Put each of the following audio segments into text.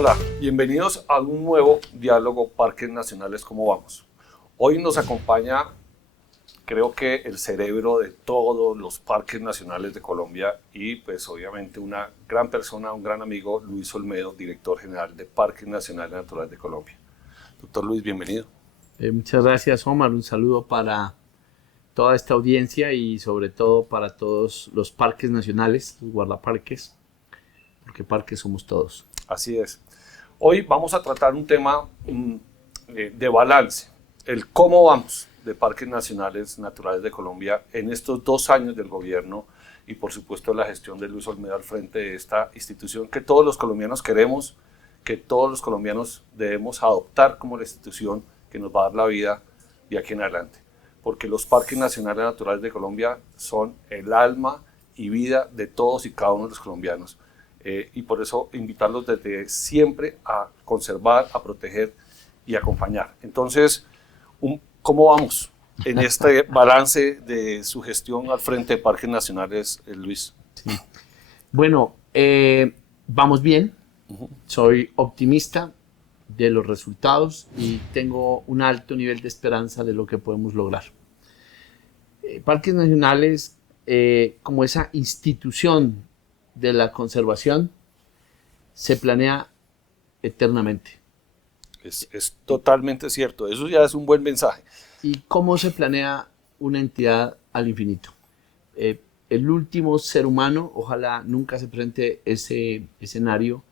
Hola, bienvenidos a un nuevo diálogo Parques Nacionales, ¿cómo vamos? Hoy nos acompaña, creo que el cerebro de todos los parques nacionales de Colombia y pues obviamente una gran persona, un gran amigo, Luis Olmedo, director general de Parques Nacionales Naturales de Colombia. Doctor Luis, bienvenido. Muchas gracias, Omar. Un saludo para toda esta audiencia y sobre todo para todos los parques nacionales, los guardaparques, porque parques somos todos. Así es. Hoy vamos a tratar un tema de balance, el cómo vamos de Parques Nacionales Naturales de Colombia en estos 2 años del gobierno y por supuesto la gestión de Luis Olmedo al frente de esta institución que todos los colombianos queremos, que todos los colombianos debemos adoptar como la institución que nos va a dar la vida de aquí en adelante. Porque los Parques Nacionales Naturales de Colombia son el alma y vida de todos y cada uno de los colombianos. Y por eso invitarlos desde siempre a conservar, a proteger y acompañar. Entonces, ¿cómo vamos en este balance de su gestión al frente de Parques Nacionales, Luis? Sí. Bueno, vamos bien. Soy optimista de los resultados y tengo un alto nivel de esperanza de lo que podemos lograr. Parques Nacionales, como esa institución de la conservación, se planea eternamente. Es totalmente cierto, eso ya es un buen mensaje. ¿Y cómo se planea una entidad al infinito? El último ser humano, ojalá nunca se presente ese escenario,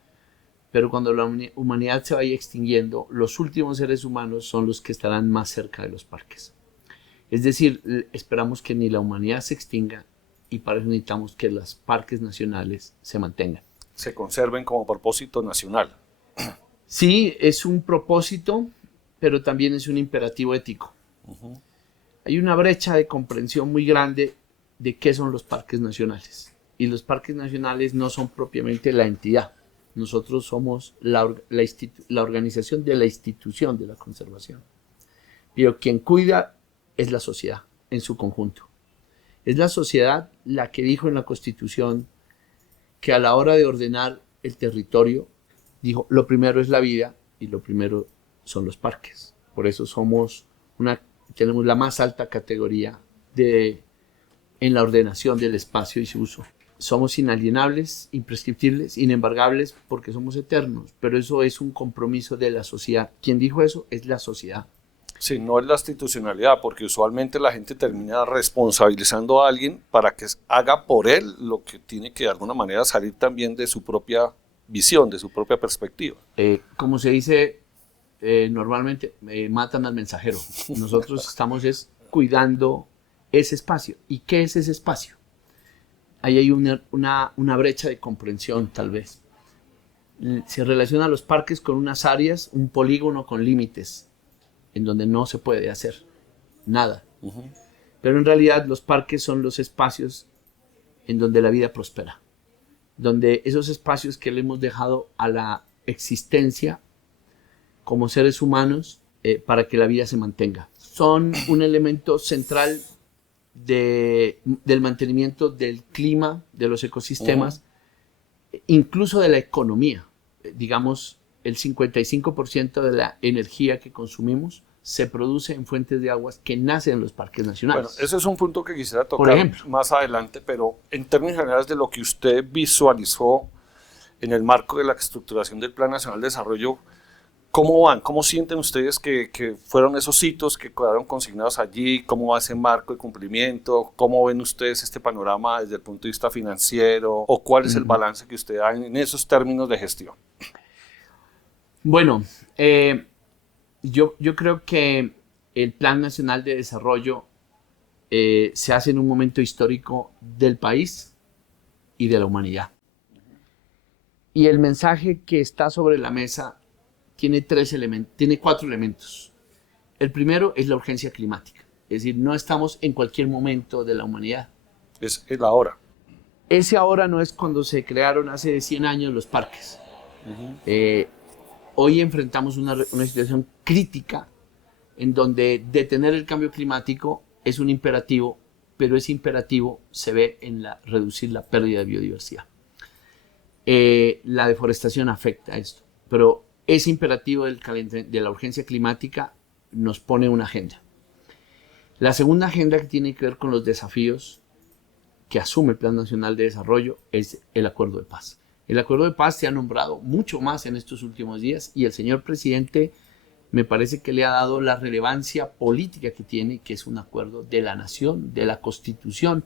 pero cuando la humanidad se vaya extinguiendo, los últimos seres humanos son los que estarán más cerca de los parques. Es decir, esperamos que ni la humanidad se extinga y para eso necesitamos que los parques nacionales se mantengan. Se conserven como propósito nacional. Sí, es un propósito, pero también es un imperativo ético. Hay una brecha de comprensión muy grande de qué son los parques nacionales. Y los parques nacionales no son propiamente la entidad. Nosotros somos la organización de la institución de la conservación. Pero quien cuida es la sociedad en su conjunto. Es la sociedad la que dijo en la Constitución que a la hora de ordenar el territorio, dijo, lo primero es la vida y lo primero son los parques. Por eso tenemos la más alta categoría en la ordenación del espacio y su uso. Somos inalienables, imprescriptibles, inembargables porque somos eternos, pero eso es un compromiso de la sociedad. Quien dijo eso es la sociedad. Sí, no es la institucionalidad, porque usualmente la gente termina responsabilizando a alguien para que haga por él lo que tiene que de alguna manera salir también de su propia visión, de su propia perspectiva. Como se dice normalmente, matan al mensajero. Nosotros estamos cuidando ese espacio. ¿Y qué es ese espacio? Ahí hay una brecha de comprensión tal vez. Se relaciona a los parques con unas áreas, un polígono con límites, en donde no se puede hacer nada. Pero en realidad los parques son los espacios en donde la vida prospera, donde esos espacios que le hemos dejado a la existencia como seres humanos para que la vida se mantenga. Son un elemento central del mantenimiento del clima, de los ecosistemas, incluso de la economía. Digamos, el 55% de la energía que consumimos se produce en fuentes de aguas que nacen en los parques nacionales. Bueno, ese es un punto que quisiera tocar más adelante, pero en términos generales de lo que usted visualizó en el marco de la estructuración del Plan Nacional de Desarrollo, ¿cómo van? ¿Cómo sienten ustedes que fueron esos hitos que quedaron consignados allí? ¿Cómo va ese marco de cumplimiento? ¿Cómo ven ustedes este panorama desde el punto de vista financiero? ¿O cuál es el balance que usted da en esos términos de gestión? Bueno, yo creo que el Plan Nacional de Desarrollo se hace en un momento histórico del país y de la humanidad. Y el mensaje que está sobre la mesa tiene 4 elementos. El primero es la urgencia climática. Es decir, no estamos en cualquier momento de la humanidad. Es el ahora. Ese ahora no es cuando se crearon hace 100 años los parques. Hoy enfrentamos una situación crítica en donde detener el cambio climático es un imperativo, pero ese imperativo se ve en reducir la pérdida de biodiversidad. La deforestación afecta a esto. pero ese imperativo de la urgencia climática nos pone una agenda. La segunda agenda, que tiene que ver con los desafíos que asume el Plan Nacional de Desarrollo, es el Acuerdo de Paz. El Acuerdo de Paz se ha nombrado mucho más en estos últimos días y el señor presidente me parece que le ha dado la relevancia política que tiene, que es un acuerdo de la nación, de la Constitución.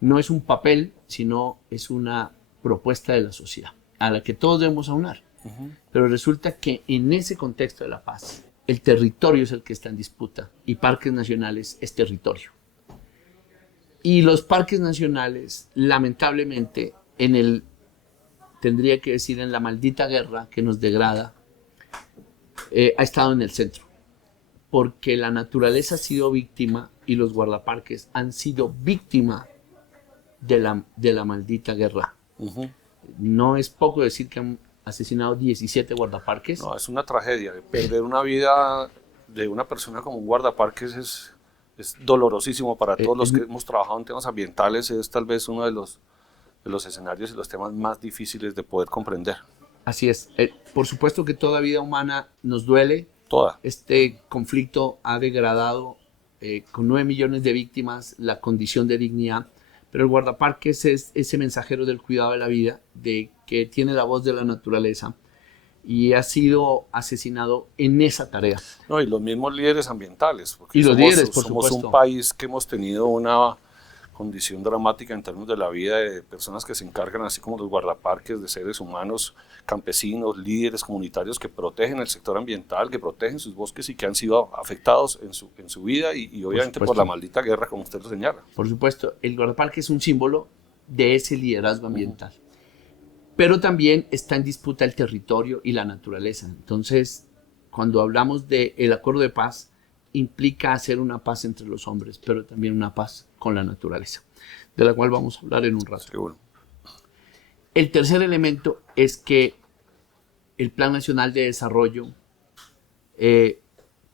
No es un papel, sino es una propuesta de la sociedad, a la que todos debemos aunar. Pero resulta que en ese contexto de la paz, el territorio es el que está en disputa y parques nacionales es territorio. Y los parques nacionales, lamentablemente, tendría que decir, en la maldita guerra que nos degrada, ha estado en el centro. Porque la naturaleza ha sido víctima y los guardaparques han sido víctima de la maldita guerra. No es poco decir que han asesinado 17 guardaparques. No, es una tragedia. Perder una vida de una persona como un guardaparques es dolorosísimo para todos los que hemos trabajado en temas ambientales. Es tal vez uno de los escenarios y los temas más difíciles de poder comprender. Así es. Por supuesto que toda vida humana nos duele. Toda. Este conflicto ha degradado con 9 millones de víctimas la condición de dignidad. Pero el guardaparques es ese mensajero del cuidado de la vida, de que tiene la voz de la naturaleza y ha sido asesinado en esa tarea. No, y los mismos líderes ambientales. Porque y los líderes, por somos supuesto. Un país que hemos tenido una condición dramática en términos de la vida de personas que se encargan, así como los guardaparques, de seres humanos, campesinos, líderes comunitarios que protegen el sector ambiental, que protegen sus bosques y que han sido afectados en su vida y obviamente por la maldita guerra, como usted lo señala. Por supuesto, el guardaparque es un símbolo de ese liderazgo ambiental. Pero también está en disputa el territorio y la naturaleza. Entonces, cuando hablamos del acuerdo de paz, implica hacer una paz entre los hombres, pero también una paz con la naturaleza, de la cual vamos a hablar en un rato. Seguro. El tercer elemento es que el Plan Nacional de Desarrollo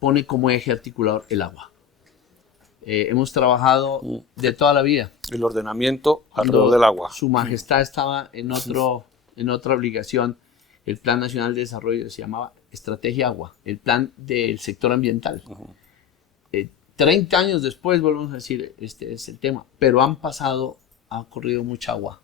pone como eje articulador el agua. Hemos trabajado de toda la vida. El ordenamiento alrededor del agua. Su Majestad estaba en otra obligación. El Plan Nacional de Desarrollo se llamaba Estrategia Agua, el plan del sector ambiental. 30 años después, volvemos a decir, este es el tema, pero ha corrido mucha agua.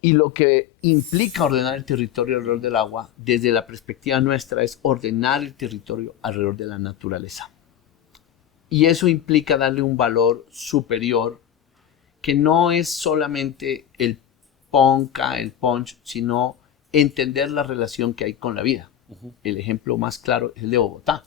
Y lo que implica ordenar el territorio alrededor del agua, desde la perspectiva nuestra, es ordenar el territorio alrededor de la naturaleza. Y eso implica darle un valor superior, que no es solamente el ponca, el punch, sino entender la relación que hay con la vida. El ejemplo más claro es el de Bogotá.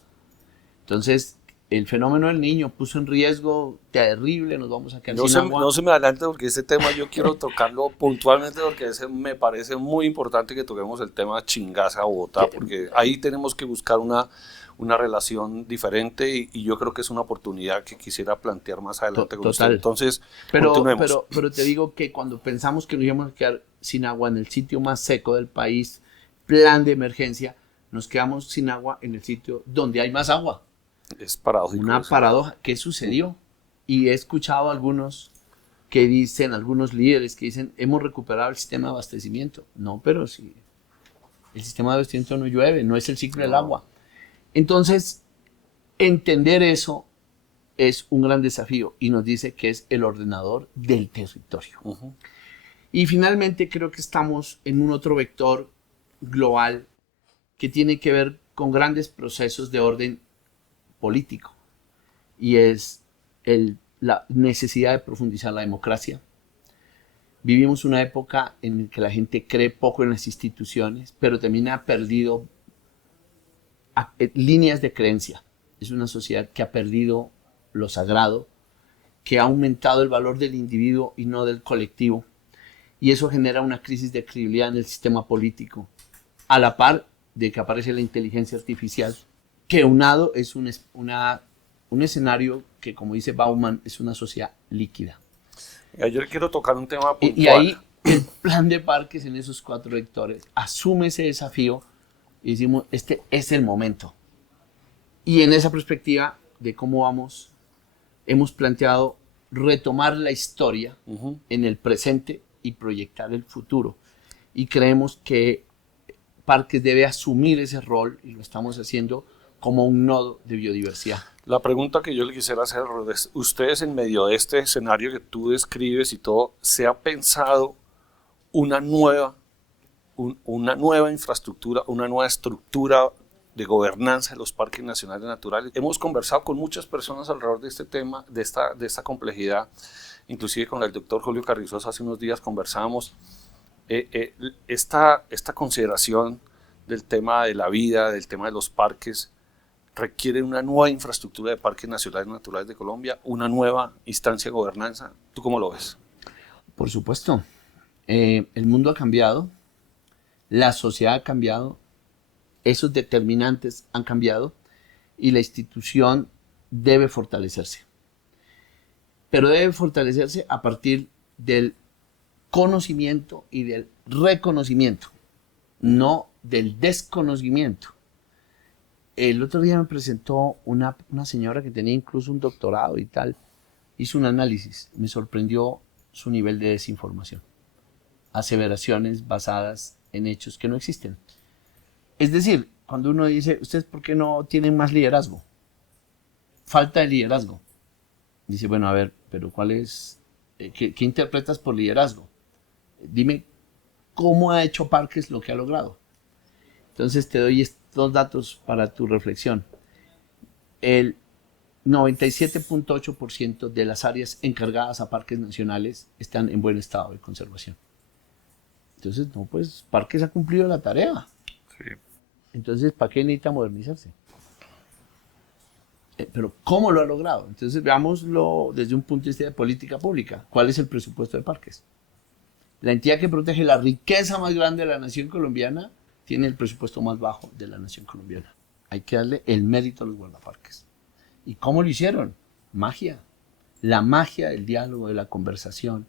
Entonces, el fenómeno del Niño puso en riesgo terrible, nos vamos a quedar sin agua. No se me adelante porque este tema yo quiero tocarlo puntualmente porque me parece muy importante que toquemos el tema Chingaza Bogotá, porque ahí tenemos que buscar una relación diferente y yo creo que es una oportunidad que quisiera plantear más adelante con usted. Entonces, continuemos. Pero te digo que cuando pensamos que nos íbamos a quedar sin agua en el sitio más seco del país, plan de emergencia, nos quedamos sin agua en el sitio donde hay más agua. Es paradójico. Una paradoja. ¿Qué sucedió? Y he escuchado algunos líderes que dicen, hemos recuperado el sistema de abastecimiento. No, pero si el sistema de abastecimiento no llueve, no es el ciclo del agua. Entonces, entender eso es un gran desafío y nos dice que es el ordenador del territorio. Y finalmente creo que estamos en un otro vector global que tiene que ver con grandes procesos de orden político y es la necesidad de profundizar la democracia. Vivimos una época en la que la gente cree poco en las instituciones, pero también ha perdido líneas de creencia. Es una sociedad que ha perdido lo sagrado, que ha aumentado el valor del individuo y no del colectivo, y eso genera una crisis de credibilidad en el sistema político, a la par de que aparece la inteligencia artificial, que unado es un escenario que, como dice Bauman, es una sociedad líquida. Yo le quiero tocar un tema puntual. Y ahí el plan de parques en esos 4 vectores asume ese desafío y decimos, este es el momento. Y en esa perspectiva de cómo vamos, hemos planteado retomar la historia en el presente y proyectar el futuro. Y creemos que Parques debe asumir ese rol y lo estamos haciendo como un nodo de biodiversidad. La pregunta que yo le quisiera hacer es, ustedes en medio de este escenario que tú describes y todo, ¿se ha pensado una nueva infraestructura, una nueva estructura de gobernanza de los parques nacionales naturales? Hemos conversado con muchas personas alrededor de este tema, de esta complejidad, inclusive con el doctor Julio Carrizosa hace unos días conversamos. Esta consideración del tema de la vida, del tema de los parques, requiere una nueva infraestructura de parques nacionales naturales de Colombia, una nueva instancia de gobernanza. ¿Tú cómo lo ves? Por supuesto. El mundo ha cambiado, la sociedad ha cambiado, esos determinantes han cambiado y la institución debe fortalecerse. Pero debe fortalecerse a partir del conocimiento y del reconocimiento, no del desconocimiento. El otro día me presentó una señora que tenía incluso un doctorado y tal, hizo un análisis, me sorprendió su nivel de desinformación, aseveraciones basadas en hechos que no existen. Es decir, cuando uno dice, ¿ustedes por qué no tienen más liderazgo? Falta de liderazgo. Dice, bueno, a ver, pero ¿cuál es? ¿Qué interpretas por liderazgo? Dime, ¿cómo ha hecho Parques lo que ha logrado? Entonces te doy estos datos para tu reflexión. El 97.8% de las áreas encargadas a parques nacionales están en buen estado de conservación. Entonces, no, pues Parques ha cumplido la tarea. Sí. Entonces, ¿para qué necesita modernizarse? Pero ¿cómo lo ha logrado? Entonces, veámoslo desde un punto de vista de política pública. ¿Cuál es el presupuesto de Parques? La entidad que protege la riqueza más grande de la nación colombiana tiene el presupuesto más bajo de la nación colombiana. Hay que darle el mérito a los guardaparques. ¿Y cómo lo hicieron? Magia. La magia del diálogo, de la conversación.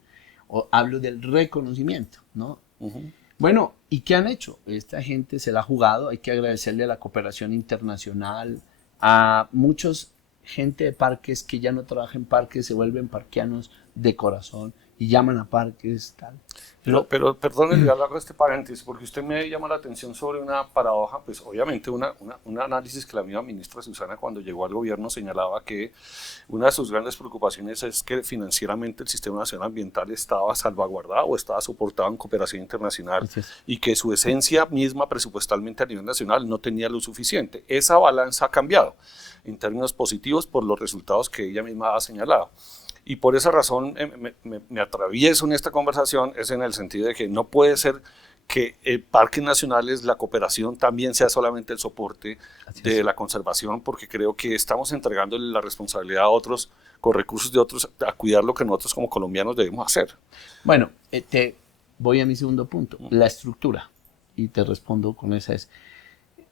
O hablo del reconocimiento, ¿no? Uh-huh. Bueno, ¿y qué han hecho? Esta gente se la ha jugado. Hay que agradecerle a la cooperación internacional, a muchos gente de parques que ya no trabajan en parques, se vuelven parquianos de corazón y llaman a Parques, tal. Pero perdónenme, le hago este paréntesis, porque usted me llama la atención sobre una paradoja, pues obviamente un análisis que la misma ministra Susana cuando llegó al gobierno señalaba que una de sus grandes preocupaciones es que financieramente el Sistema Nacional Ambiental estaba salvaguardado o estaba soportado en cooperación internacional y que su esencia misma presupuestalmente a nivel nacional no tenía lo suficiente. Esa balanza ha cambiado en términos positivos por los resultados que ella misma ha señalado. Y por esa razón me atravieso en esta conversación, es en el sentido de que no puede ser que parques nacionales, la cooperación también sea solamente el soporte de la conservación, porque creo que estamos entregándole la responsabilidad a otros, con recursos de otros, a cuidar lo que nosotros como colombianos debemos hacer. Bueno, te voy a mi segundo punto, la estructura, y te respondo con esa es.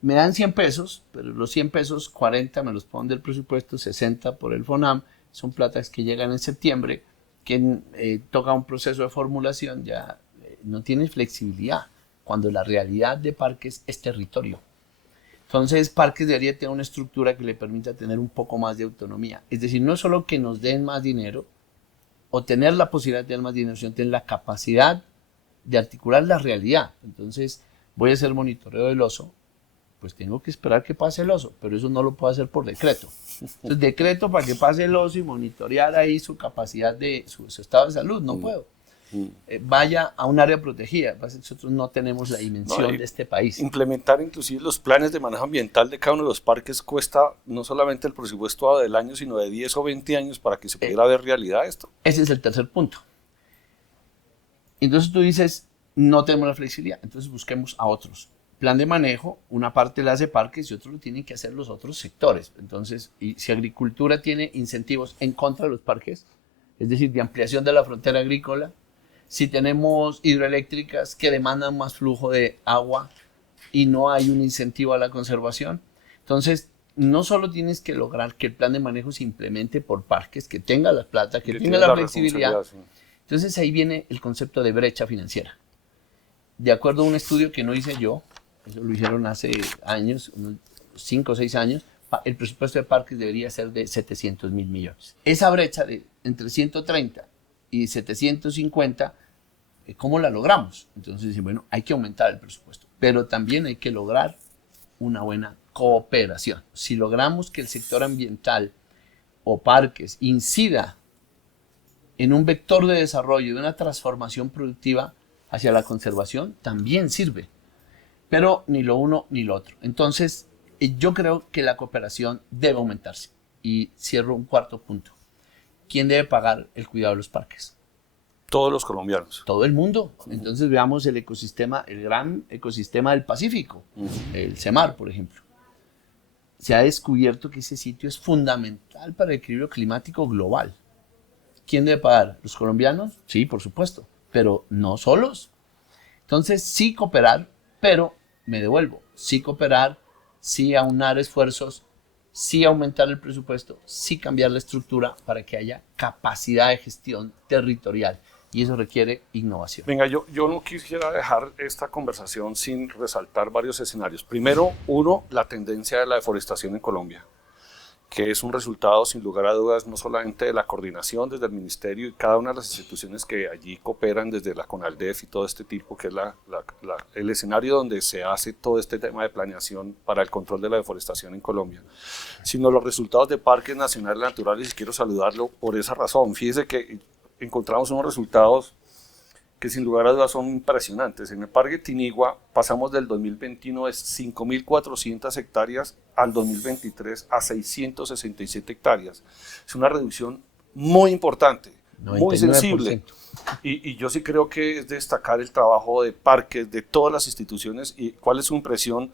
Me dan 100 pesos, pero los 100 pesos, 40 me los ponen del presupuesto, 60 por el FONAM, son platas que llegan en septiembre, que toca un proceso de formulación, ya no tiene flexibilidad, cuando la realidad de Parques es territorio. Entonces, Parques debería tener una estructura que le permita tener un poco más de autonomía. Es decir, no solo que nos den más dinero, o tener la posibilidad de tener más dinero, sino tener la capacidad de articular la realidad. Entonces, voy a hacer monitoreo del oso, pues tengo que esperar que pase el oso, pero eso no lo puedo hacer por decreto. Entonces, decreto para que pase el oso y monitorear ahí su capacidad de su estado de salud, no puedo. Vaya a un área protegida, nosotros no tenemos la dimensión de este país. Implementar inclusive los planes de manejo ambiental de cada uno de los parques cuesta no solamente el presupuesto del año, sino de 10 o 20 años para que se pudiera ver realidad esto. Ese es el tercer punto. Entonces tú dices, no tenemos la flexibilidad, entonces busquemos a otros. Plan de manejo, una parte la hace Parques y otro lo tienen que hacer los otros sectores. Entonces, y si agricultura tiene incentivos en contra de los parques, es decir, de ampliación de la frontera agrícola, si tenemos hidroeléctricas que demandan más flujo de agua y no hay un incentivo a la conservación, entonces no solo tienes que lograr que el plan de manejo se implemente por Parques, que tenga la plata, que tenga la flexibilidad. Sí. Entonces ahí viene el concepto de brecha financiera. De acuerdo a un estudio que no hice yo, eso lo hicieron hace años, unos 5 o 6 años, el presupuesto de Parques debería ser de 700.000 millones. Esa brecha de entre 130 y 750, ¿cómo la logramos? Entonces, bueno, hay que aumentar el presupuesto. pero también hay que lograr una buena cooperación. Si logramos que el sector ambiental o parques incida en un vector de desarrollo, de una transformación productiva hacia la conservación, también sirve. Pero ni lo uno ni lo otro. Entonces, yo creo que la cooperación debe aumentarse. Y cierro un cuarto punto. ¿Quién debe pagar el cuidado de los parques? Todos los colombianos. Todo el mundo. Entonces veamos el ecosistema, el gran ecosistema del Pacífico, el CEMAR, por ejemplo. Se ha descubierto que ese sitio es fundamental para el equilibrio climático global. ¿Quién debe pagar? ¿Los colombianos? Sí, por supuesto, pero no solos. Entonces, sí cooperar, pero me devuelvo. Sí cooperar, sí aunar esfuerzos, sí aumentar el presupuesto, sí cambiar la estructura para que haya capacidad de gestión territorial. Y eso requiere innovación. Venga, yo no quisiera dejar esta conversación sin resaltar varios escenarios. Primero, uno, la tendencia de la deforestación en Colombia, que es un resultado, sin lugar a dudas, no solamente de la coordinación desde el ministerio y cada una de las instituciones que allí cooperan, desde la CONALDEF y todo este tipo, que es el escenario donde se hace todo este tema de planeación para el control de la deforestación en Colombia, sino los resultados de parques nacionales naturales, y quiero saludarlo por esa razón. Fíjese que encontramos unos resultados que sin lugar a dudas son impresionantes. En el Parque Tinigua pasamos del 2021 de 5.400 hectáreas al 2023 a 667 hectáreas. Es una reducción muy importante, 99%. Muy sensible. Y yo sí creo que es destacar el trabajo de parques, de todas las instituciones, y cuál es su impresión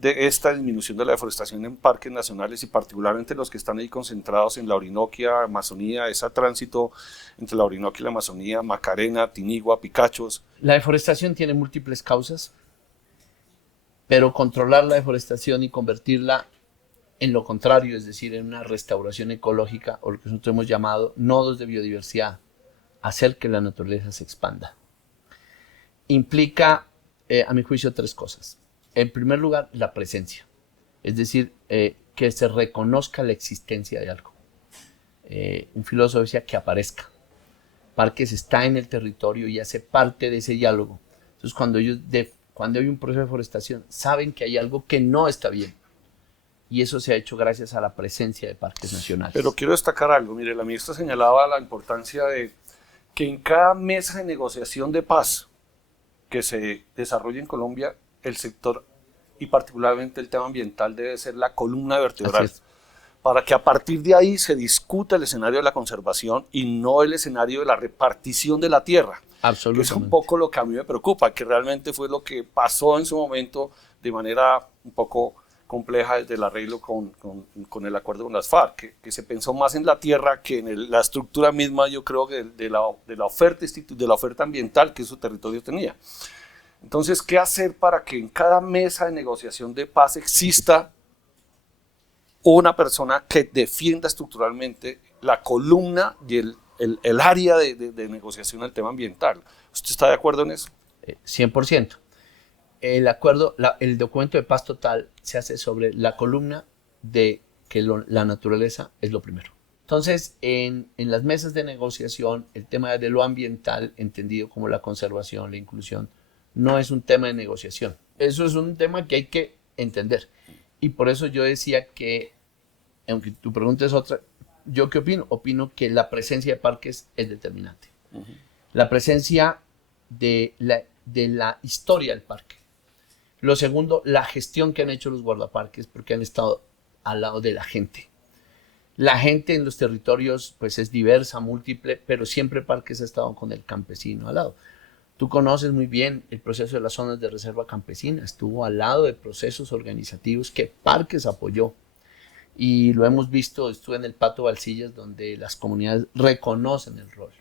de esta disminución de la deforestación en parques nacionales y particularmente los que están ahí concentrados en la Orinoquia, Amazonía, ese tránsito entre la Orinoquia y la Amazonía, Macarena, Tinigua, Picachos. La deforestación tiene múltiples causas, pero controlar la deforestación y convertirla en lo contrario, es decir, en una restauración ecológica, o lo que nosotros hemos llamado nodos de biodiversidad, hacer que la naturaleza se expanda, implica, a mi juicio, tres cosas. En primer lugar, la presencia, es decir, que se reconozca la existencia de algo. Un filósofo decía que aparezca. Parques está en el territorio y hace parte de ese diálogo. Entonces, cuando hay un proceso de deforestación, saben que hay algo que no está bien. Y eso se ha hecho gracias a la presencia de parques nacionales. Pero quiero destacar algo. Mire, la ministra señalaba la importancia de que en cada mesa de negociación de paz que se desarrolla en Colombia, el sector y particularmente el tema ambiental debe ser la columna vertebral, para que a partir de ahí se discuta el escenario de la conservación y no el escenario de la repartición de la tierra. Absolutamente. Que es un poco lo que a mí me preocupa, que realmente fue lo que pasó en su momento de manera un poco compleja desde el arreglo con el acuerdo con las FARC, que se pensó más en la tierra que en la estructura misma, yo creo, que de la oferta ambiental que su territorio tenía. Entonces, ¿qué hacer para que en cada mesa de negociación de paz exista una persona que defienda estructuralmente la columna y el área de negociación del tema ambiental? ¿Usted está de acuerdo en eso? 100%. El documento de paz total se hace sobre la columna de que la naturaleza es lo primero. Entonces, en las mesas de negociación, el tema de lo ambiental, entendido como la conservación, la inclusión, no es un tema de negociación. Eso es un tema que hay que entender. Y por eso yo decía que, aunque tu pregunta es otra, ¿yo qué opino? Opino que la presencia de parques es determinante. La presencia de la historia del parque. Lo segundo, la gestión que han hecho los guardaparques, porque han estado al lado de la gente. La gente en los territorios pues es diversa, múltiple, pero siempre Parques ha estado con el campesino al lado. Tú conoces muy bien el proceso de las zonas de reserva campesina, estuvo al lado de procesos organizativos que Parques apoyó. Y lo hemos visto, estuve en el Pato Balsillas, donde las comunidades reconocen el rol.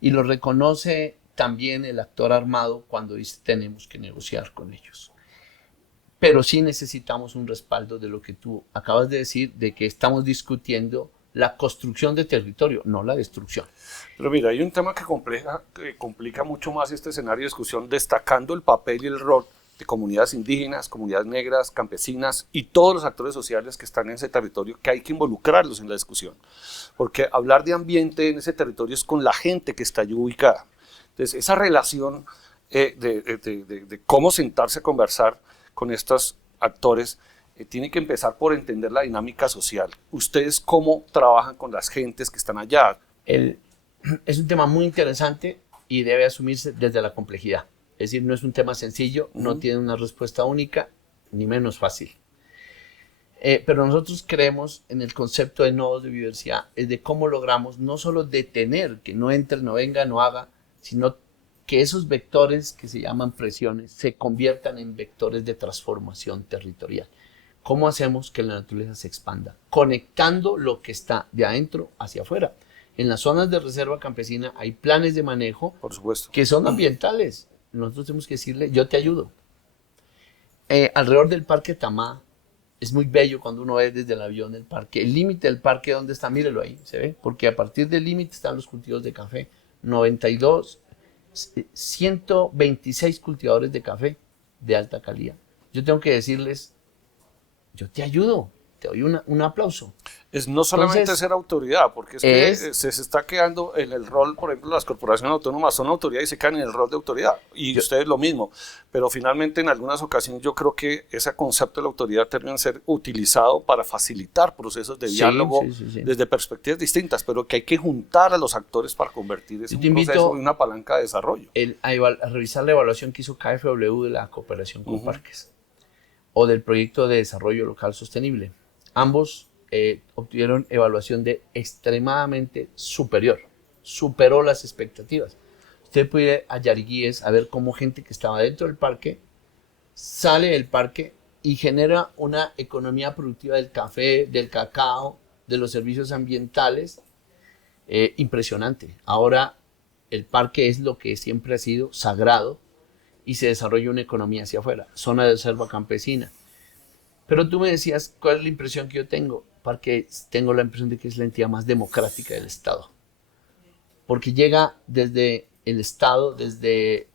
Y lo reconoce también el actor armado cuando dice tenemos que negociar con ellos. Pero sí necesitamos un respaldo de lo que tú acabas de decir, de que estamos discutiendo la construcción de territorio, no la destrucción. Pero mira, hay un tema que complica mucho más este escenario de discusión, destacando el papel y el rol de comunidades indígenas, comunidades negras, campesinas y todos los actores sociales que están en ese territorio, que hay que involucrarlos en la discusión. Porque hablar de ambiente en ese territorio es con la gente que está allí ubicada. Entonces, esa relación de cómo sentarse a conversar con estos actores, tiene que empezar por entender la dinámica social. ¿Ustedes cómo trabajan con las gentes que están allá? Es un tema muy interesante y debe asumirse desde la complejidad. Es decir, no es un tema sencillo, no tiene una respuesta única, ni menos fácil. Pero nosotros creemos en el concepto de nodos de biodiversidad, es de cómo logramos no solo detener que no entre, no venga, no haga, sino que esos vectores que se llaman presiones se conviertan en vectores de transformación territorial. ¿Cómo hacemos que la naturaleza se expanda? Conectando lo que está de adentro hacia afuera. En las zonas de reserva campesina hay planes de manejo, por supuesto, que son ambientales. Nosotros tenemos que decirle, yo te ayudo. Alrededor del Parque Tamá, es muy bello cuando uno ve desde el avión el parque. El límite del parque, ¿dónde está? Mírelo ahí, ¿se ve? Porque a partir del límite están los cultivos de café. 126 cultivadores de café de alta calidad. Yo tengo que decirles, yo te ayudo, te doy un aplauso. Es no solamente Entonces, ser autoridad, porque es que se está quedando en el rol, por ejemplo, las corporaciones autónomas son autoridad y se quedan en el rol de autoridad, y ustedes lo mismo, pero finalmente en algunas ocasiones yo creo que ese concepto de la autoridad termina ser utilizado para facilitar procesos de diálogo desde perspectivas distintas, pero que hay que juntar a los actores para convertir ese proceso en una palanca de desarrollo. A revisar la evaluación que hizo KfW de la cooperación con parques o del proyecto de desarrollo local sostenible. Ambos obtuvieron evaluación de extremadamente superior, superó las expectativas. Usted puede ir a Yariguíes a ver cómo gente que estaba dentro del parque sale del parque y genera una economía productiva del café, del cacao, de los servicios ambientales, impresionante. Ahora el parque es lo que siempre ha sido sagrado y se desarrolla una economía hacia afuera, zona de reserva campesina. Pero tú me decías, ¿cuál es la impresión que yo tengo? Porque tengo la impresión de que es la entidad más democrática del Estado. Porque llega desde el Estado, desde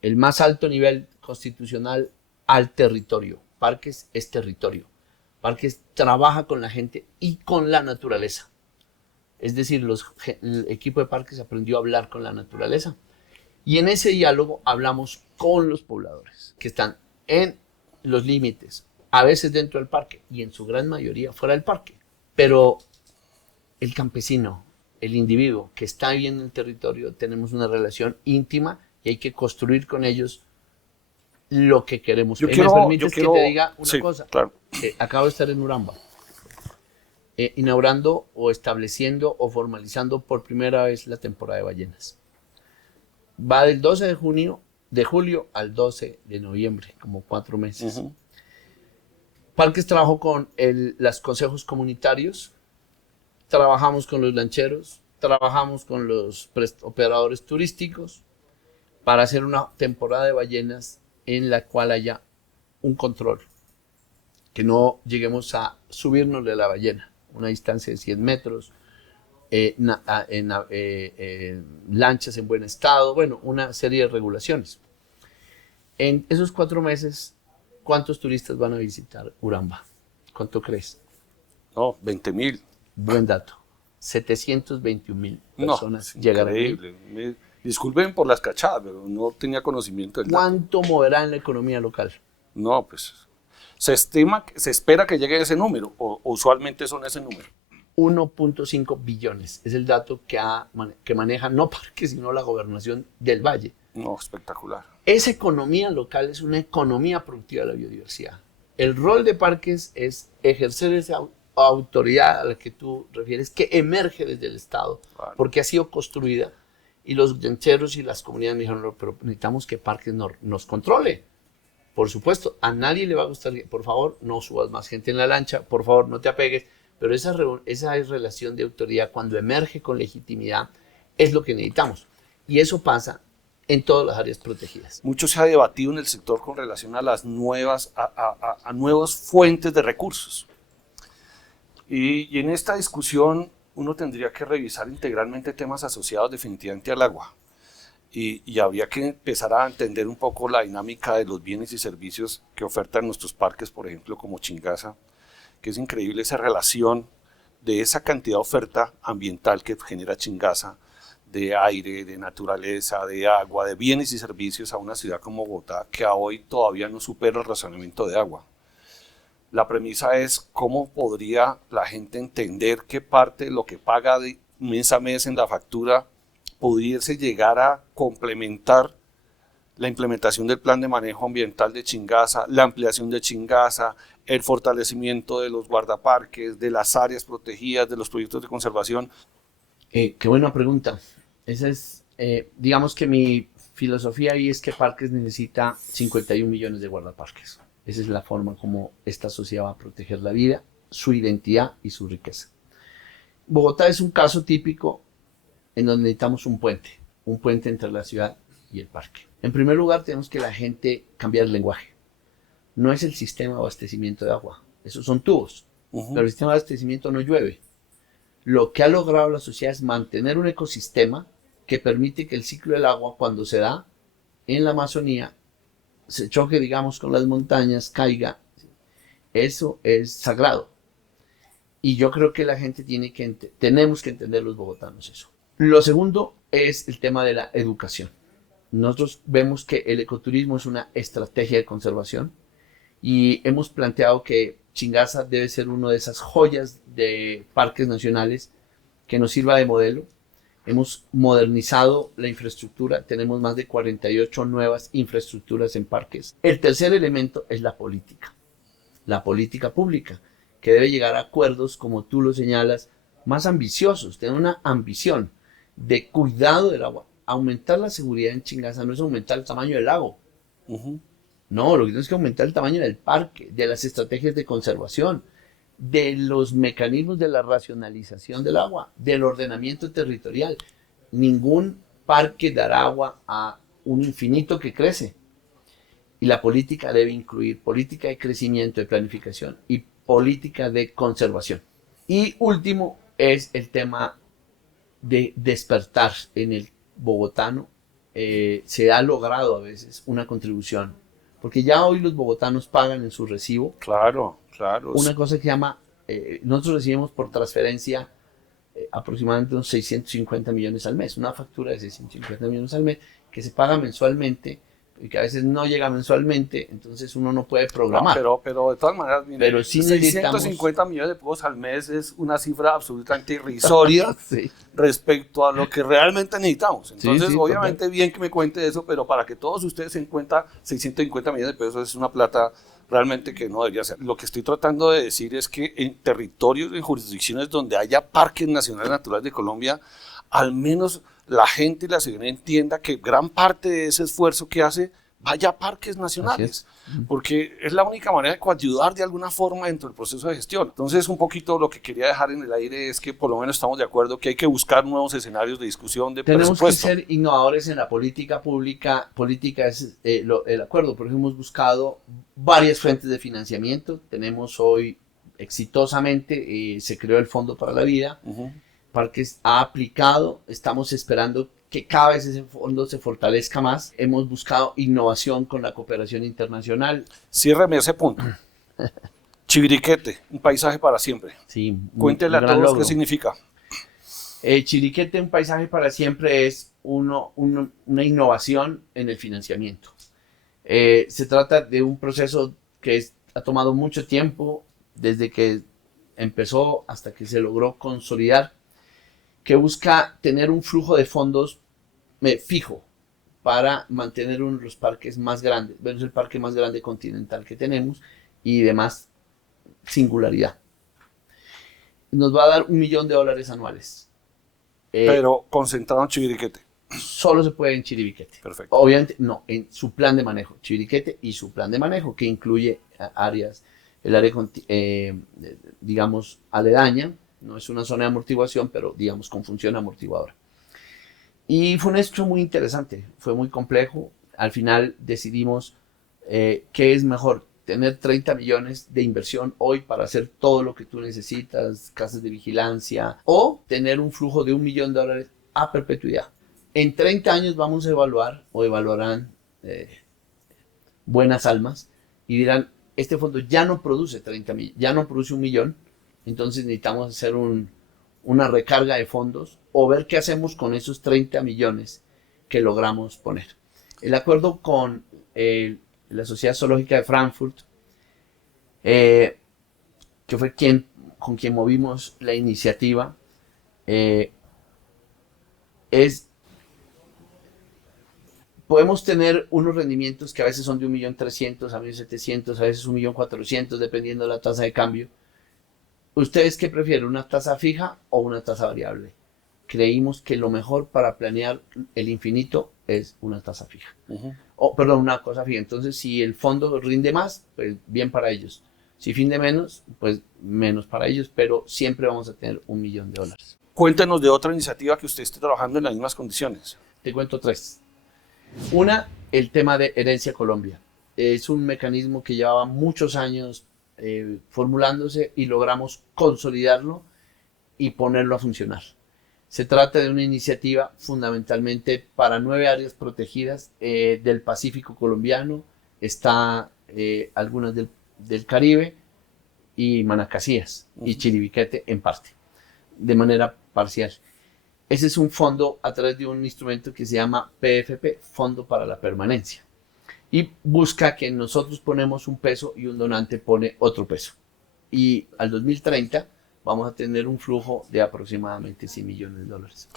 el más alto nivel constitucional al territorio. Parques es territorio. Parques trabaja con la gente y con la naturaleza. Es decir, el equipo de Parques aprendió a hablar con la naturaleza. Y en ese diálogo hablamos con los pobladores que están en los límites, a veces dentro del parque y en su gran mayoría fuera del parque. Pero el campesino, el individuo que está ahí en el territorio, tenemos una relación íntima y hay que construir con ellos lo que queremos. ¿Me permites que te diga una cosa? Claro. Acabo de estar en Uramba, inaugurando o estableciendo o formalizando por primera vez la temporada de ballenas. Va del 12 de julio al 12 de noviembre, como 4 meses. Parques trabajó con los consejos comunitarios, trabajamos con los lancheros, trabajamos con los operadores turísticos para hacer una temporada de ballenas en la cual haya un control, que no lleguemos a subirnos de la ballena, una distancia de 100 metros, lanchas en buen estado, bueno, una serie de regulaciones. En esos 4 meses, ¿cuántos turistas van a visitar Uramba? ¿Cuánto crees? No, 20,000. Buen dato. 721,000 personas llegarán. Increíble. Disculpen por las cachadas, pero no tenía conocimiento del dato. ¿Cuánto moverá en la economía local? No, pues se espera que llegue a ese número, o usualmente son ese número. 1.5 billones. Es el dato que maneja no Parques, sino la gobernación del Valle. No, espectacular. Esa economía local es una economía productiva de la biodiversidad. El rol de Parques es ejercer esa autoridad a la que tú refieres, que emerge desde el Estado, porque ha sido construida, y los rancheros y las comunidades me dijeron, no, pero necesitamos que Parques nos controle. Por supuesto, a nadie le va a gustar, por favor, no subas más gente en la lancha, por favor, no te apegues, pero esa relación de autoridad, cuando emerge con legitimidad, es lo que necesitamos. Y eso pasa en todas las áreas protegidas. Mucho se ha debatido en el sector con relación a las nuevas fuentes de recursos. Y en esta discusión uno tendría que revisar integralmente temas asociados definitivamente al agua. Y habría que empezar a entender un poco la dinámica de los bienes y servicios que ofertan nuestros parques, por ejemplo, como Chingaza, que es increíble esa relación de esa cantidad de oferta ambiental que genera Chingaza, de aire, de naturaleza, de agua, de bienes y servicios a una ciudad como Bogotá, que a hoy todavía no supera el racionamiento de agua. La premisa es cómo podría la gente entender qué parte de lo que paga de mes a mes en la factura pudiese llegar a complementar la implementación del plan de manejo ambiental de Chingaza, la ampliación de Chingaza, el fortalecimiento de los guardaparques, de las áreas protegidas, de los proyectos de conservación. Qué buena pregunta. Esa es, digamos que mi filosofía ahí es que Parques necesita 51 millones de guardaparques. Esa es la forma como esta sociedad va a proteger la vida, su identidad y su riqueza. Bogotá es un caso típico en donde necesitamos un puente entre la ciudad y el parque. En primer lugar, tenemos que la gente cambiar el lenguaje. No es el sistema de abastecimiento de agua, esos son tubos, pero el sistema de abastecimiento no llueve. Lo que ha logrado la sociedad es mantener un ecosistema que permite que el ciclo del agua, cuando se da en la Amazonía, se choque, digamos, con las montañas, caiga. Eso es sagrado. Y yo creo que la gente tenemos que entender los bogotanos eso. Lo segundo es el tema de la educación. Nosotros vemos que el ecoturismo es una estrategia de conservación y hemos planteado que Chingaza debe ser una de esas joyas de parques nacionales que nos sirva de modelo. Hemos modernizado la infraestructura, tenemos más de 48 nuevas infraestructuras en parques. El tercer elemento es la política pública, que debe llegar a acuerdos, como tú lo señalas, más ambiciosos, tener una ambición de cuidado del agua. Aumentar la seguridad en Chingaza no es aumentar el tamaño del lago. No, lo que tenemos que aumentar el tamaño del parque, de las estrategias de conservación, de los mecanismos de la racionalización del agua, del ordenamiento territorial. Ningún parque dará agua a un infinito que crece. Y la política debe incluir política de crecimiento, de planificación y política de conservación. Y último es el tema de despertar en el bogotano. Se ha logrado a veces una contribución, porque ya hoy los bogotanos pagan en su recibo. Claro. Una cosa que se llama, nosotros recibimos por transferencia aproximadamente unos 650 millones al mes, una factura de 650 millones al mes que se paga mensualmente y que a veces no llega mensualmente, entonces uno no puede programar. Pero de todas maneras, mire, pero sí 650 millones de pesos al mes es una cifra absolutamente irrisoria sí. Respecto a lo que realmente necesitamos. Entonces, sí, obviamente, total. bien que me cuente eso, pero para que todos ustedes se den cuenta, 650 millones de pesos es una plata realmente que no debería ser. Lo que estoy tratando de decir es que en territorios, en jurisdicciones donde haya parques nacionales naturales de Colombia, al menos la gente y la ciudadanía entienda que gran parte de ese esfuerzo que hace vaya a parques nacionales, porque es la única manera de coayudar de alguna forma dentro del proceso de gestión. Entonces, un poquito lo que quería dejar en el aire es que por lo menos estamos de acuerdo que hay que buscar nuevos escenarios de discusión, de Tenemos presupuesto. que ser innovadores en la política pública. Política es el acuerdo, por ejemplo, hemos buscado varias fuentes de financiamiento. Tenemos hoy exitosamente, se creó el Fondo para la Vida, Parques ha aplicado, estamos esperando que cada vez ese fondo se fortalezca más. Hemos buscado innovación con la cooperación internacional. Ciérreme ese punto. Chiriquete, un paisaje para siempre. Sí, Cuéntele a todos qué significa. Chiriquete, un paisaje para siempre, es una innovación en el financiamiento. Se trata de un proceso que ha tomado mucho tiempo, desde que empezó hasta que se logró consolidar, que busca tener un flujo de fondos fijo para mantener uno de los parques más grandes. Bueno, es el parque más grande continental que tenemos y de más singularidad. Nos va a dar $1 millón anuales. Pero concentrado en Chiriquete. Solo se puede en Chiribiquete. Perfecto. Obviamente, no, en su plan de manejo. Chiribiquete y su plan de manejo, que incluye áreas, el área, digamos, aledaña. No es una zona de amortiguación, pero digamos con función amortiguadora. Y fue un hecho muy interesante, fue muy complejo. Al final decidimos qué es mejor, tener 30 millones de inversión hoy para hacer todo lo que tú necesitas, casas de vigilancia, o tener un flujo de $1 millón a perpetuidad. En 30 años vamos a evaluar, o evaluarán buenas almas, y dirán, este fondo ya no produce 30 millones, ya no produce $1 millón, entonces necesitamos hacer una recarga de fondos o ver qué hacemos con esos 30 millones que logramos poner. El acuerdo con la Sociedad Zoológica de Frankfurt, que fue con quien movimos la iniciativa, podemos tener unos rendimientos que a veces son de 1.300.000, a 1.700.000, a veces 1.400.000, dependiendo de la tasa de cambio. ¿Ustedes qué prefieren, una tasa fija o una tasa variable? Creímos que lo mejor para planear el infinito es una tasa fija. Perdón, una cosa fija. Entonces, si el fondo rinde más, pues bien para ellos. Si rinde menos, pues menos para ellos, pero siempre vamos a tener $1.000.000. Cuéntenos de otra iniciativa que usted esté trabajando en las mismas condiciones. Te cuento 3. Una, el tema de Herencia Colombia. Es un mecanismo que llevaba muchos años formulándose y logramos consolidarlo y ponerlo a funcionar. Se trata de una iniciativa fundamentalmente para 9 áreas protegidas del Pacífico colombiano, está algunas del Caribe y Manacasías y Chiribiquete en parte, de manera parcial. Ese es un fondo a través de un instrumento que se llama PFP, Fondo para la Permanencia, y busca que nosotros ponemos un peso y un donante pone otro peso. Y al 2030 vamos a tener un flujo de aproximadamente $100 millones.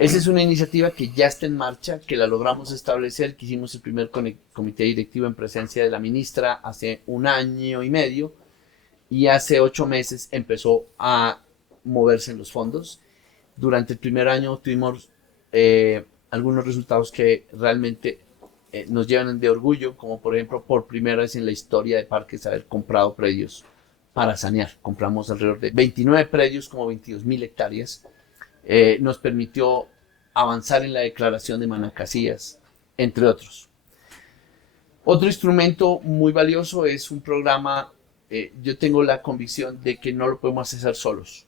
Esa es una iniciativa que ya está en marcha, que la logramos establecer, que hicimos el primer comité directivo en presencia de la ministra hace 1 año y medio, y hace 8 meses empezó a moverse en los fondos. Durante el primer año tuvimos algunos resultados que realmente nos llevan de orgullo, como por ejemplo, por primera vez en la historia de Parques haber comprado predios para sanear. Compramos alrededor de 29 predios, como 22.000 hectáreas. Nos permitió avanzar en la declaración de Manacasías, entre otros. Otro instrumento muy valioso es un programa, yo tengo la convicción de que no lo podemos hacer solos,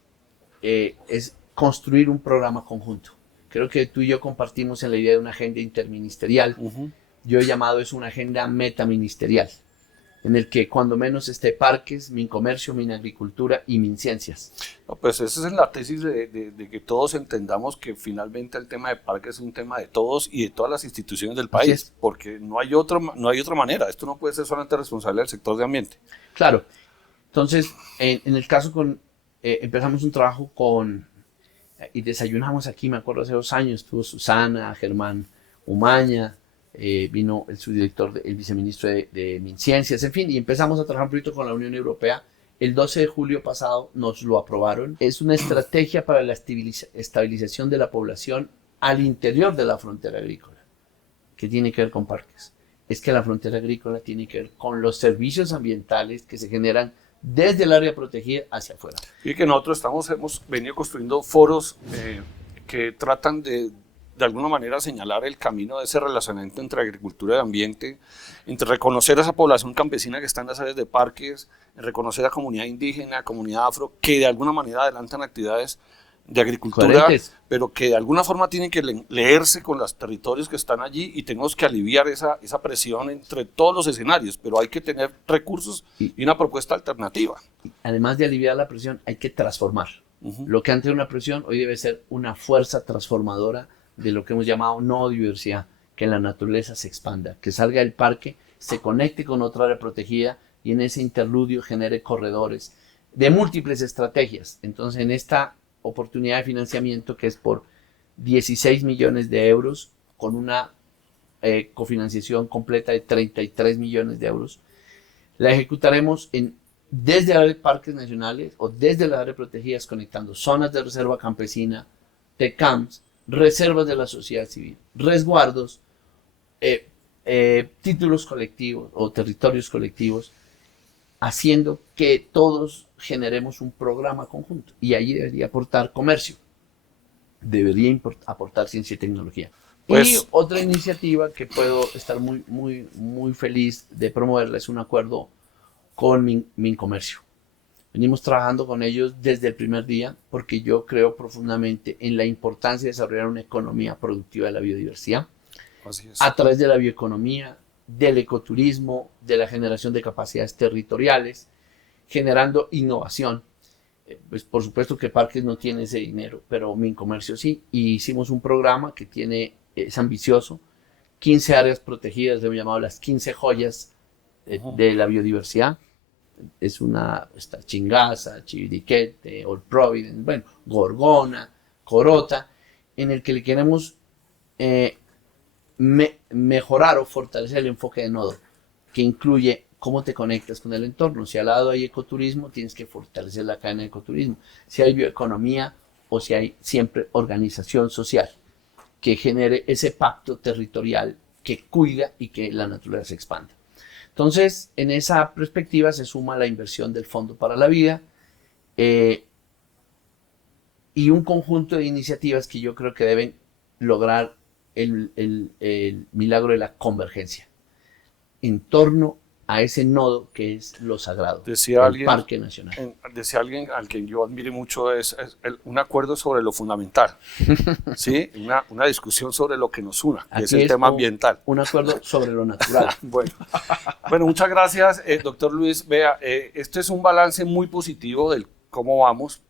es construir un programa conjunto. Creo que tú y yo compartimos en la idea de una agenda interministerial. Yo he llamado eso una agenda metaministerial, en el que cuando menos esté Parques, Mincomercio, Minagricultura y Minciencias. No, pues esa es la tesis de que todos entendamos que finalmente el tema de Parques es un tema de todos y de todas las instituciones del país, porque no hay otra manera. Esto no puede ser solamente responsable del sector de ambiente. Claro. Entonces, en el caso empezamos un trabajo y desayunamos aquí, me acuerdo, hace 2 años, estuvo Susana, Germán Umaña, vino el subdirector, el viceministro de Minciencias, en fin, y empezamos a trabajar un proyecto con la Unión Europea. El 12 de julio pasado nos lo aprobaron. Es una estrategia para la estabilización de la población al interior de la frontera agrícola, que tiene que ver con parques. Es que la frontera agrícola tiene que ver con los servicios ambientales que se generan desde el área protegida hacia afuera. Y que nosotros hemos venido construyendo foros que tratan de alguna manera señalar el camino de ese relacionamiento entre agricultura y ambiente, entre reconocer a esa población campesina que está en las áreas de parques, reconocer a comunidad indígena, a comunidad afro, que de alguna manera adelantan actividades de agricultura, coherentes, pero que de alguna forma tienen que leerse con los territorios que están allí, y tenemos que aliviar esa presión entre todos los escenarios, pero hay que tener recursos y una propuesta alternativa. Además de aliviar la presión, hay que transformar. Lo que antes era una presión, hoy debe ser una fuerza transformadora de lo que hemos llamado noodiversidad, que la naturaleza se expanda, que salga del parque, se conecte con otra área protegida y en ese interludio genere corredores de múltiples estrategias. Entonces, en esta oportunidad de financiamiento, que es por 16 millones de euros, con una cofinanciación completa de 33 millones de euros, la ejecutaremos desde las parques nacionales o desde las áreas protegidas, conectando zonas de reserva campesina, TECAMS, reservas de la sociedad civil, resguardos, títulos colectivos o territorios colectivos, haciendo que todos generemos un programa conjunto. Y allí debería aportar comercio, debería aportar ciencia y tecnología. Y otra iniciativa que puedo estar muy feliz de promoverla es un acuerdo con Mincomercio. Venimos trabajando con ellos desde el primer día, porque yo creo profundamente en la importancia de desarrollar una economía productiva de la biodiversidad. Así es. A través de la bioeconomía, del ecoturismo, de la generación de capacidades territoriales, generando innovación. Pues por supuesto que Parques no tiene ese dinero, pero Mincomercio sí. Y hicimos un programa que es ambicioso, 15 áreas protegidas, le hemos llamado las 15 joyas de la biodiversidad. Está Chingaza, Chiriquete, Old Providence, bueno, Gorgona, Corota, en el que le queremos mejorar o fortalecer el enfoque de nodo, que incluye cómo te conectas con el entorno. Si al lado hay ecoturismo, tienes que fortalecer la cadena de ecoturismo. Si hay bioeconomía o si hay siempre organización social que genere ese pacto territorial que cuida y que la naturaleza se expanda. Entonces, en esa perspectiva se suma la inversión del Fondo para la Vida y un conjunto de iniciativas que yo creo que deben lograr el milagro de la convergencia en torno a ese nodo que es lo sagrado, el Parque Nacional. Decía alguien al que yo admiro mucho, un acuerdo sobre lo fundamental, ¿sí? Una discusión sobre lo que nos una, que es el tema ambiental. Un acuerdo sobre lo natural. Bueno, muchas gracias, doctor Luis. Vea, este es un balance muy positivo del cómo vamos.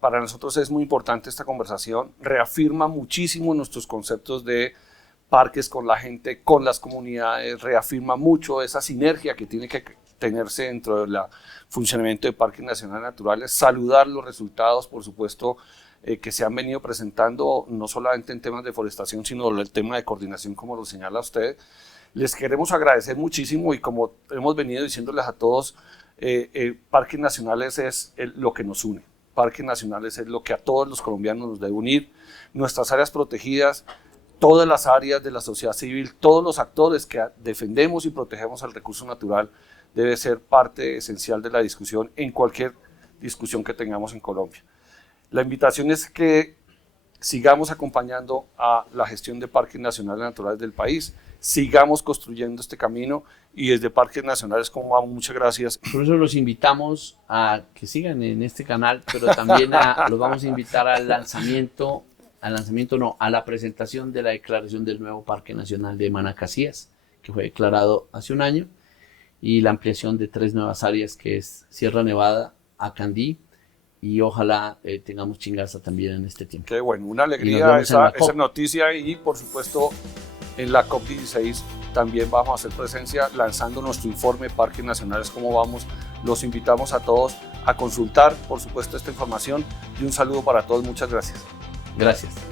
Para nosotros es muy importante esta conversación, reafirma muchísimo nuestros conceptos de parques con la gente, con las comunidades, reafirma mucho esa sinergia que tiene que tenerse dentro del funcionamiento de Parques Nacionales Naturales, saludar los resultados, por supuesto, que se han venido presentando, no solamente en temas de forestación, sino el tema de coordinación, como lo señala usted. Les queremos agradecer muchísimo y como hemos venido diciéndoles a todos, Parques Nacionales es lo que nos une. Parques Nacionales es lo que a todos los colombianos nos debe unir. Nuestras áreas protegidas, todas las áreas de la sociedad civil, todos los actores que defendemos y protegemos el recurso natural debe ser parte esencial de la discusión en cualquier discusión que tengamos en Colombia. La invitación es que sigamos acompañando a la gestión de Parques Nacionales Naturales del país, sigamos construyendo este camino y desde Parques Nacionales, como vamos, muchas gracias. Por eso los invitamos a que sigan en este canal, pero también los vamos a invitar a la presentación de la declaración del nuevo Parque Nacional de Manacasías, que fue declarado hace un año, y la ampliación de 3 nuevas áreas, que es Sierra Nevada, Acandí, y ojalá tengamos Chingaza también en este tiempo. Qué bueno, una alegría esa noticia, y por supuesto en la COP16 también vamos a hacer presencia lanzando nuestro informe Parques Nacionales, cómo vamos. Los invitamos a todos a consultar, por supuesto, esta información, y un saludo para todos. Muchas gracias. Gracias.